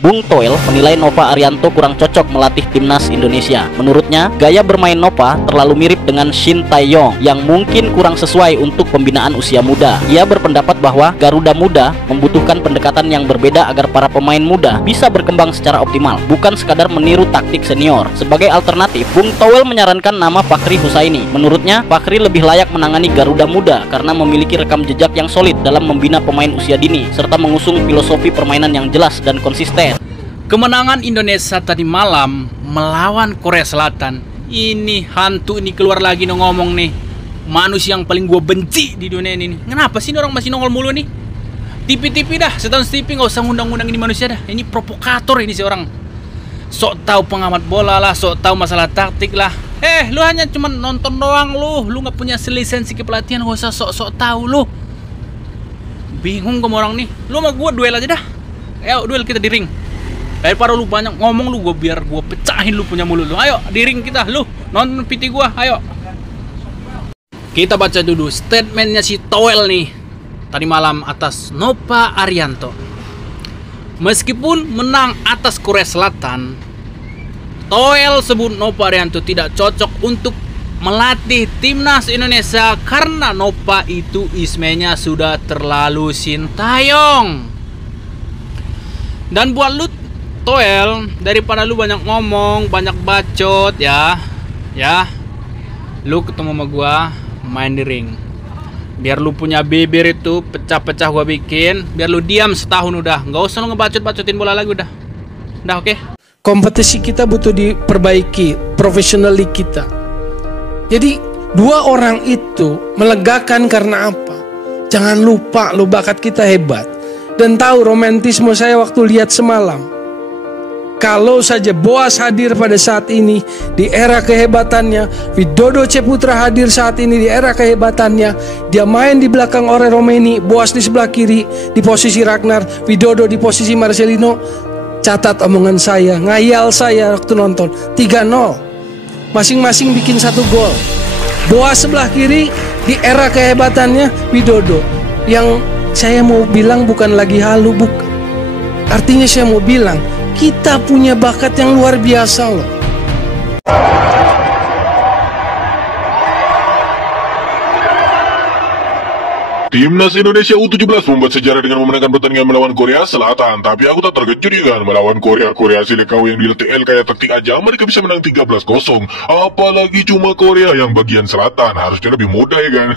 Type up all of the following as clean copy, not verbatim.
Bung Toel menilai Nova Arianto kurang cocok melatih timnas Indonesia. Menurutnya, gaya bermain Nova terlalu mirip dengan Shin Tae-yong yang mungkin kurang sesuai untuk pembinaan usia muda. Ia berpendapat bahwa Garuda Muda membutuhkan pendekatan yang berbeda agar para pemain muda bisa berkembang secara optimal, bukan sekadar meniru taktik senior. Sebagai alternatif, Bung Toel menyarankan nama Fakhri Husaini. Menurutnya, Fakhri lebih layak menangani Garuda Muda karena memiliki rekam jejak yang solid dalam membina pemain usia dini serta mengusung filosofi permainan yang jelas dan konsisten. Kemenangan Indonesia tadi malam melawan Korea Selatan. Ini hantu ini keluar lagi ngomong nih. Manusia yang paling gue benci di dunia ini. Kenapa sih ini orang masih nongol mulu nih? TV-TV dah, setan TV nggak usah ngundang-ngundang ini manusia dah. Ini provokator ini si orang. Sok tahu pengamat bola lah, sok tahu masalah taktik lah. Lu hanya cuma nonton doang lu nggak punya lisensi kepelatihan, gak usah sok-sok tahu lu. Bingung gue orang nih. Lu sama gue duel aja dah. Ayo duel kita di ring. Daripada lu banyak ngomong lu, biar gue pecahin lu punya mulut lu. Ayo di ring kita, lu nonton PT gue, ayo. Kita baca dulu statementnya si Toel nih tadi malam atas Nova Arianto. Meskipun menang atas Korea Selatan, Toel sebut Nova Arianto tidak cocok untuk melatih timnas Indonesia karena Nova itu ismenya sudah terlalu Shin Tae-yong. Dan buat lu Toel, daripada lu banyak ngomong, banyak bacot ya, lu ketemu sama gua main di ring. Biar lu punya bibir itu pecah-pecah gua bikin, biar lu diam setahun udah, nggak usah lu ngebacot-bacotin bola lagi udah, oke? Kompetisi kita butuh diperbaiki, profesionali kita. Jadi dua orang itu melegakan karena apa? Jangan lupa lu bakat kita hebat. Dan tahu romantisme saya waktu lihat semalam. Kalau saja Boas hadir pada saat ini di era kehebatannya, Widodo Ceputra hadir saat ini di era kehebatannya, dia main di belakang Ore Romeni, Boas di sebelah kiri di posisi Ragnar, Widodo di posisi Marcelino. Catat omongan saya, ngayal saya waktu nonton 3-0. Masing-masing bikin 1 gol. Boas sebelah kiri di era kehebatannya Widodo. Yang saya mau bilang bukan lagi halu, bukan. Artinya saya mau bilang kita punya bakat yang luar biasa loh. Timnas Indonesia U17 membuat sejarah dengan memenangkan pertandingan melawan Korea Selatan. Tapi aku tak terkejut kan melawan Korea hasil kau yang dilatih El kayak taktik aja mereka bisa menang 13-0. Apalagi cuma Korea yang bagian selatan, harusnya lebih mudah ya kan.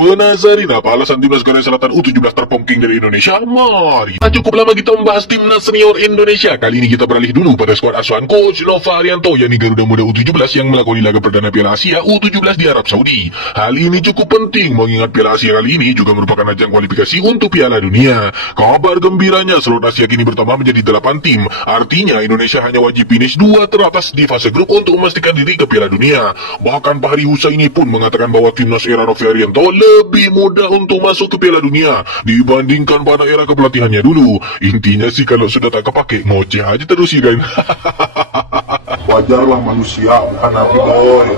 Penasaran apa alasan timnas Korea Selatan U17 terpongking dari Indonesia? Mari. Cukup lama kita membahas timnas senior Indonesia. Kali ini kita beralih dulu pada skuad asuhan coach Nova Arianto, yakni Garuda Muda U17 yang melakoni laga perdana Piala Asia U17 di Arab Saudi. Hal ini cukup penting mengingat Piala Asia kali ini juga merupakan ajang kualifikasi untuk Piala Dunia. Kabar gembiranya seluruh Asia kini bertambah menjadi 8 tim. Artinya Indonesia hanya wajib finish 2 teratas di fase grup untuk memastikan diri ke Piala Dunia. Bahkan Fakhri Husaini pun mengatakan bahwa timnas era Nova Arianto lebih mudah untuk masuk ke Piala Dunia dibandingkan pada era kepelatihannya dulu. Intinya sih kalau sudah tak kepake ngoceh aja terus ya kan. Wajarlah manusia bukan nabi boy.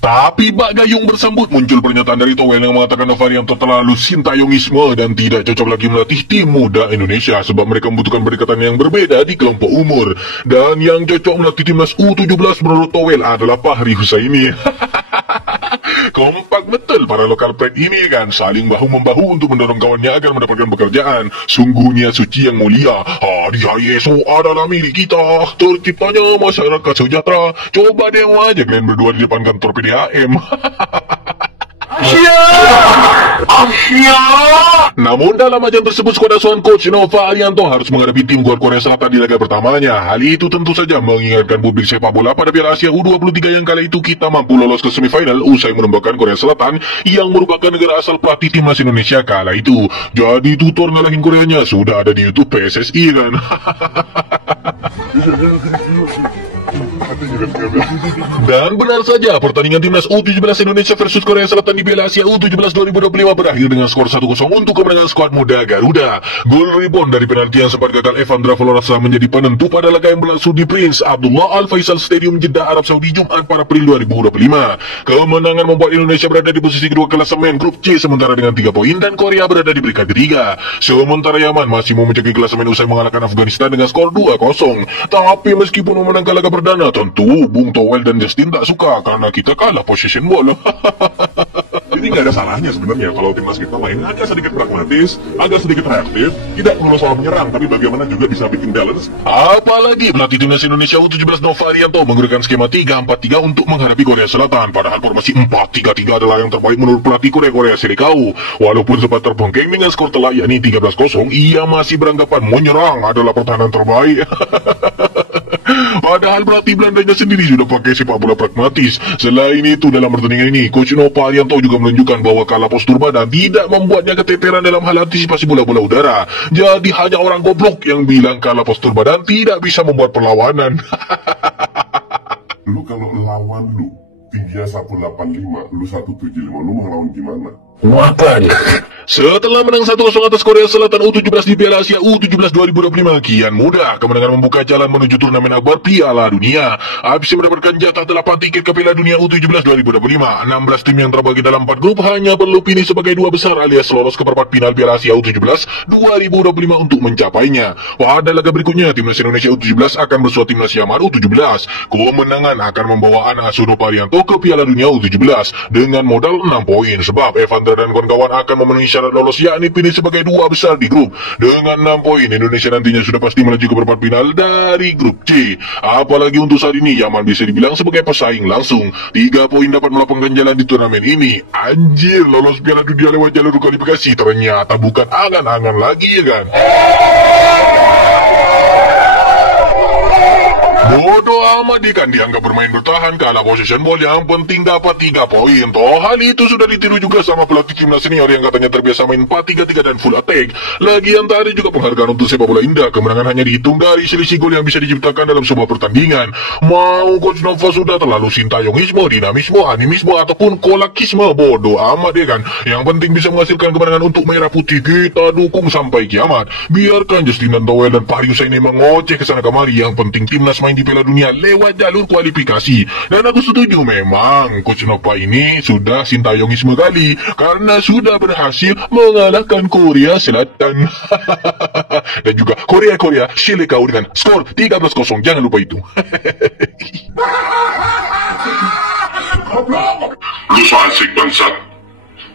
Tapi bak gayung bersambut muncul pernyataan dari Toel yang mengatakan Nova Arianto terlalu Shin Tae-yongisme dan tidak cocok lagi melatih tim muda Indonesia sebab mereka membutuhkan pendekatan yang berbeda di kelompok umur. Dan yang cocok melatih timnas U17 menurut Toel adalah Fakhri Husaini. Kompak betul para lokal pride ini kan, saling bahu-membahu untuk mendorong kawannya agar mendapatkan pekerjaan. Sungguhnya suci yang mulia. Hari hari esok adalah milik kita, terciptanya masyarakat sejahtera. Coba demo aja kalian berdua di depan kantor PDAM. Namun dalam ajang tersebut skuad asuhan coach Nova Arianto harus menghadapi tim Korea Selatan di laga pertamanya. Hal itu tentu saja mengingatkan publik sepak bola pada Piala Asia U23 yang kala itu kita mampu lolos ke semifinal usai menembakkan Korea Selatan yang merupakan negara asal pelatih timnas Indonesia kala itu. Jadi tutor ngalahin Koreanya sudah ada di YouTube PSSI kan. Dan benar saja, pertandingan timnas U17 Indonesia versus Korea Selatan di Piala Asia U17 2025 berakhir dengan skor 1-0 untuk kemenangan skuad muda Garuda. Gol rebound dari penalti yang sempat gagal Evandra Valorasa menjadi penentu pada laga yang berlangsung di Prince Abdullah Al Faisal Stadium Jeddah, Arab Saudi, Jumat 4 April 2025. Kemenangan membuat Indonesia berada di posisi kedua klasemen grup C sementara dengan 3 poin dan Korea berada di peringkat ketiga. Sementara Yaman masih mau menjaga klasemen usai mengalahkan Afghanistan dengan skor 2-0. Tapi meskipun memenangkan laga perdana, tentu Bung Towel dan Justin tak suka karena kita kalah possession ball. Jadi nggak ada salahnya sebenarnya kalau timnas kita main agak sedikit pragmatis, agak sedikit reaktif, tidak perlu soal menyerang, tapi bagaimana juga bisa bikin balance. Apalagi pelatih timnas Indonesia U17 Nova Arianto menggunakan skema 3-4-3 untuk menghadapi Korea Selatan, padahal formasi 4-3-3 adalah yang terbaik menurut pelatih Korea Serikau. Walaupun sempat terbengking dengan skor telak yakni 13-0, ia masih beranggapan menyerang adalah pertahanan terbaik. Padahal pelatih Belandanya sendiri sudah pakai sepak bola pragmatis. Selain itu, dalam pertandingan ini, Coach Nova Arianto juga menunjukkan bahwa kala postur badan tidak membuatnya keteteran dalam hal antisipasi bola-bola udara. Jadi hanya orang goblok yang bilang kala postur badan tidak bisa membuat perlawanan. Lu kalau lawan lu tingginya 185, lu 175, lu mau ngelawan gimana? Setelah menang 1-0 atas Korea Selatan U17 di Piala Asia U17 2025, kian mudah kemenangan membuka jalan menuju turnamen akbar Piala Dunia. Habis mendapatkan jatah 8 tiket ke Piala Dunia U17 2025, 16 tim yang terbagi dalam 4 grup hanya perlu finish sebagai 2 besar alias lolos ke perempat final Piala Asia U17 2025 untuk mencapainya. Pada laga berikutnya, timnas Indonesia U17 akan bersua timnas Myanmar U17. Kemenangan akan membawa anak asuh Nova Arianto ke Piala Dunia U17 dengan modal 6 poin sebab Evandra dan kawan-kawan akan memenuhi syarat lolos yakni finish sebagai 2 besar di grup. Dengan 6 poin, Indonesia nantinya sudah pasti melaju ke perempat final dari grup C. Apalagi untuk saat ini, Yaman bisa dibilang sebagai pesaing langsung. 3 poin dapat melapangkan jalan di turnamen ini. Anjir, lolos Piala Dunia lewat jalur kualifikasi ternyata bukan angan-angan lagi, ya kan? Bodoh amat kan dianggap bermain bertahan kalah possession ball, yang penting dapat 3 poin. Toh hal itu sudah ditiru juga sama pelatih timnas senior yang katanya terbiasa main 4-3-3 dan full attack. Lagian tadi juga penghargaan untuk sepak bola indah, kemenangan hanya dihitung dari selisih gol yang bisa diciptakan dalam sebuah pertandingan. Mau Coach Nova sudah terlalu sintayongisme, dinamisme, animisme ataupun kolakisme, bodoh amat kan. Yang penting bisa menghasilkan kemenangan untuk merah putih, kita dukung sampai kiamat. Biarkan Justin dan Towel dan Fahri Husaini mengoceh kesana kemari, yang penting timnas main di Piala Dunia lewat jalur kualifikasi. Dan aku setuju, memang Coach Nova ini sudah sintayongisme kali karena sudah berhasil mengalahkan Korea Selatan. Dan juga Korea Shilekau dengan skor 13-0, jangan lupa itu. Lu so asik bangsat.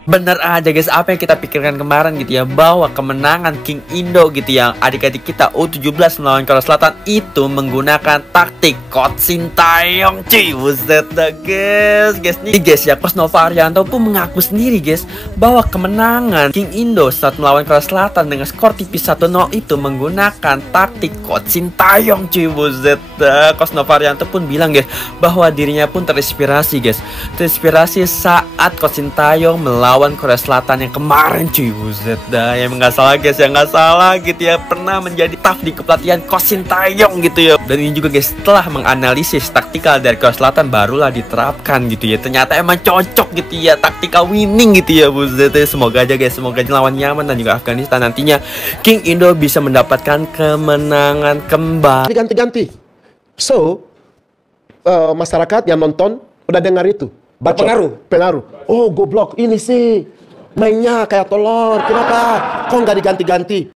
Bener aja guys, apa yang kita pikirkan kemarin gitu ya, bahwa kemenangan King Indo gitu yang adik-adik kita U17 melawan Korea Selatan itu menggunakan taktik Coach Sintayong. Cuy, buset dah guys nih guys ya, Coach Nova Arianto pun mengaku sendiri guys bahwa kemenangan King Indo saat melawan Korea Selatan dengan skor tipis 1-0 itu menggunakan taktik Coach Sintayong. Cuy, buset dah. Coach Nova Arianto pun bilang guys bahwa dirinya pun terinspirasi saat Coach Sintayong melawan Korea Selatan yang kemarin. Cuy, buset dah. Yang nggak salah guys, yang nggak salah gitu ya, pernah menjadi staff di kepelatihan Coach Sintayong gitu ya. Dan ini juga guys, setelah menganalisis taktikal dari Korea Selatan barulah diterapkan gitu ya. Ternyata emang cocok gitu ya, taktikal winning gitu ya, buset. Semoga aja guys, semoga aja lawan Yaman dan juga Afghanistan nantinya King Indo bisa mendapatkan kemenangan kembali. Ganti-ganti. So, masyarakat yang nonton udah dengar itu. Pengaruh. Oh, goblok ini sih mainnya kayak tolol. Kenapa? Kok nggak diganti-ganti?